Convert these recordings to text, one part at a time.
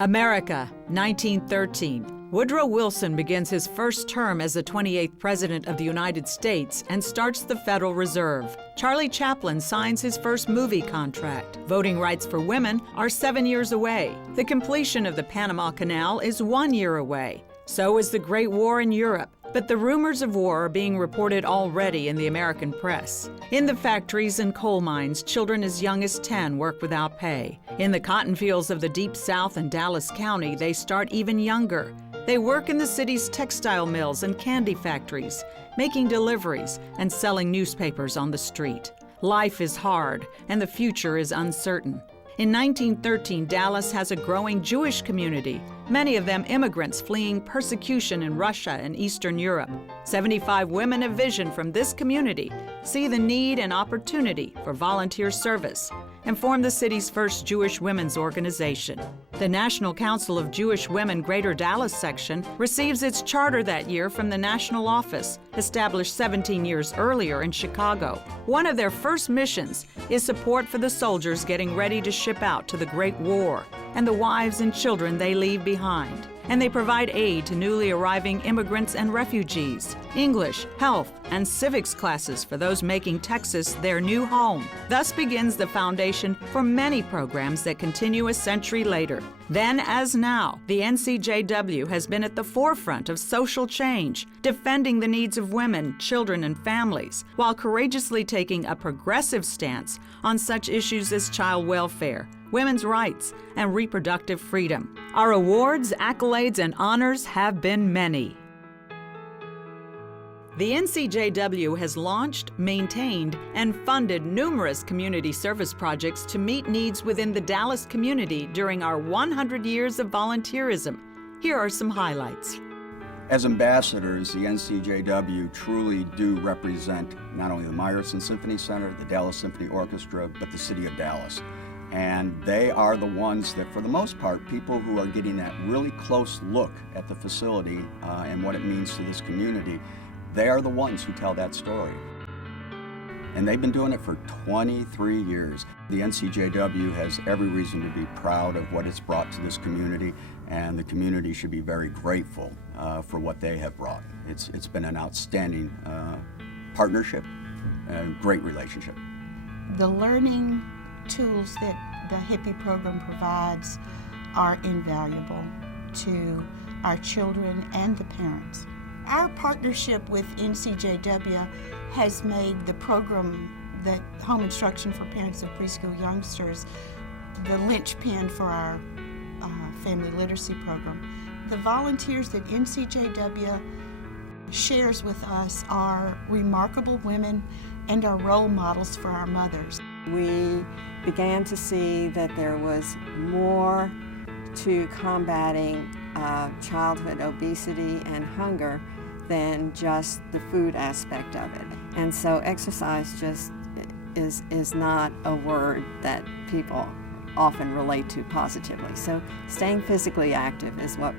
America, 1913. Woodrow Wilson begins his first term as the 28th President of the United States and starts the Federal Reserve. Charlie Chaplin signs his first movie contract. Voting rights for women are 7 years away. The completion of the Panama Canal is 1 year away. So is the Great War in Europe. But the rumors of war are being reported already in the American press. In the factories and coal mines, children as young as 10 work without pay. In the cotton fields of the Deep South and Dallas County, they start even younger. They work in the city's textile mills and candy factories, making deliveries and selling newspapers on the street. Life is hard, and the future is uncertain. In 1913, Dallas has a growing Jewish community, many of them immigrants fleeing persecution in Russia and Eastern Europe. 75 women of vision from this community see the need and opportunity for volunteer service and form the city's first Jewish women's organization. The National Council of Jewish Women Greater Dallas section receives its charter that year from the national office, established 17 years earlier in Chicago. One of their first missions is support for the soldiers getting ready to ship out to the Great War and the wives and children they leave behind. And they provide aid to newly arriving immigrants and refugees, English, health, and civics classes for those making Texas their new home. Thus begins the foundation for many programs that continue a century later. Then as now, the NCJW has been at the forefront of social change, defending the needs of women, children, and families, while courageously taking a progressive stance on such issues as child welfare, women's rights, and reproductive freedom. Our awards, accolades, and honors have been many. The NCJW has launched, maintained, and funded numerous community service projects to meet needs within the Dallas community during our 100 years of volunteerism. Here are some highlights. As ambassadors, the NCJW truly do represent not only the Meyerson Symphony Center, the Dallas Symphony Orchestra, but the city of Dallas. And they are the ones that, for the most part, people who are getting that really close look at the facility and what it means to this community, they are the ones who tell that story. And they've been doing it for 23 years. The NCJW has every reason to be proud of what it's brought to this community, and the community should be very grateful for what they have brought. It's been an outstanding partnership, a great relationship. The learning tools that the HIPPY program provides are invaluable to our children and the parents. Our partnership with NCJW has made the program, the Home Instruction for Parents of Preschool Youngsters, the linchpin for our family literacy program. The volunteers that NCJW shares with us are remarkable women and are role models for our mothers. We began to see that there was more to combating childhood obesity and hunger than just the food aspect of it. And so exercise just is not a word that people often relate to positively. So staying physically active is what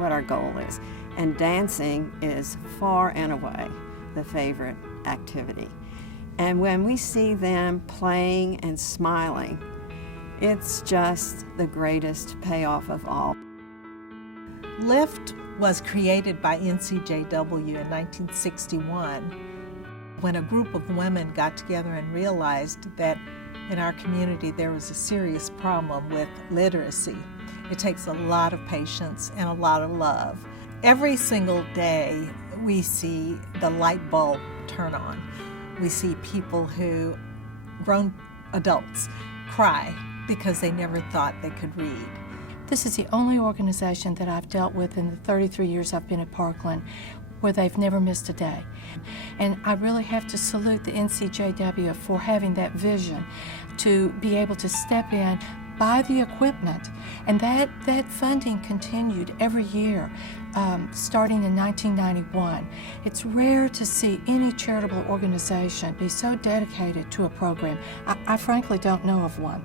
our goal is. And dancing is far and away the favorite activity. And when we see them playing and smiling, it's just the greatest payoff of all. LIFT was created by NCJW in 1961 when a group of women got together and realized that in our community there was a serious problem with literacy. It takes a lot of patience and a lot of love. Every single day we see the light bulb turn on. We see people who, grown adults, cry because they never thought they could read. This is the only organization that I've dealt with in the 33 years I've been at Parkland where they've never missed a day. And I really have to salute the NCJW for having that vision to be able to step in, buy the equipment, and that funding continued every year, starting in 1991. It's rare to see any charitable organization be so dedicated to a program. I frankly don't know of one.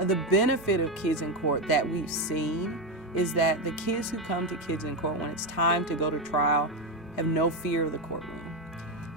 The benefit of Kids in Court that we've seen is that the kids who come to Kids in Court when it's time to go to trial have no fear of the courtroom.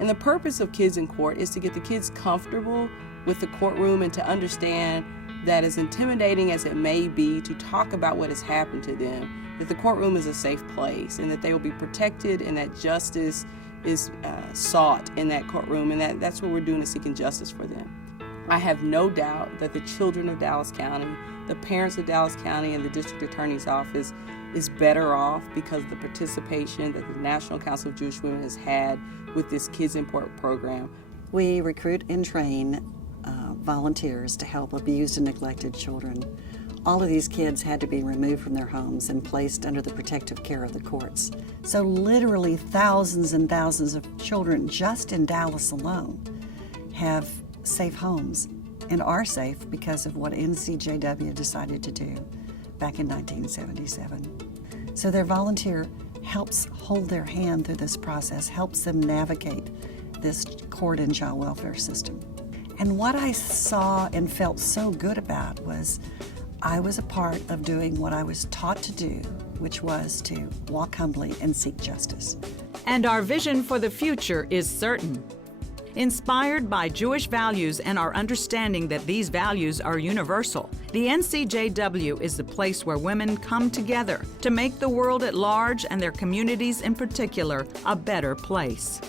And the purpose of Kids in Court is to get the kids comfortable with the courtroom and to understand that as intimidating as it may be to talk about what has happened to them, that the courtroom is a safe place and that they will be protected and that justice is sought in that courtroom, and that's what we're doing, is seeking justice for them. I have no doubt that the children of Dallas County, the parents of Dallas County, and the District Attorney's Office is better off because of the participation that the National Council of Jewish Women has had with this Kids in Court program. We recruit and train volunteers to help abused and neglected children. All of these kids had to be removed from their homes and placed under the protective care of the courts. So literally thousands and thousands of children just in Dallas alone have safe homes and are safe because of what NCJW decided to do back in 1977. So their volunteer helps hold their hand through this process, helps them navigate this court and child welfare system. And what I saw and felt so good about was I was a part of doing what I was taught to do, which was to walk humbly and seek justice. And our vision for the future is certain. Inspired by Jewish values and our understanding that these values are universal, the NCJW is the place where women come together to make the world at large and their communities in particular a better place.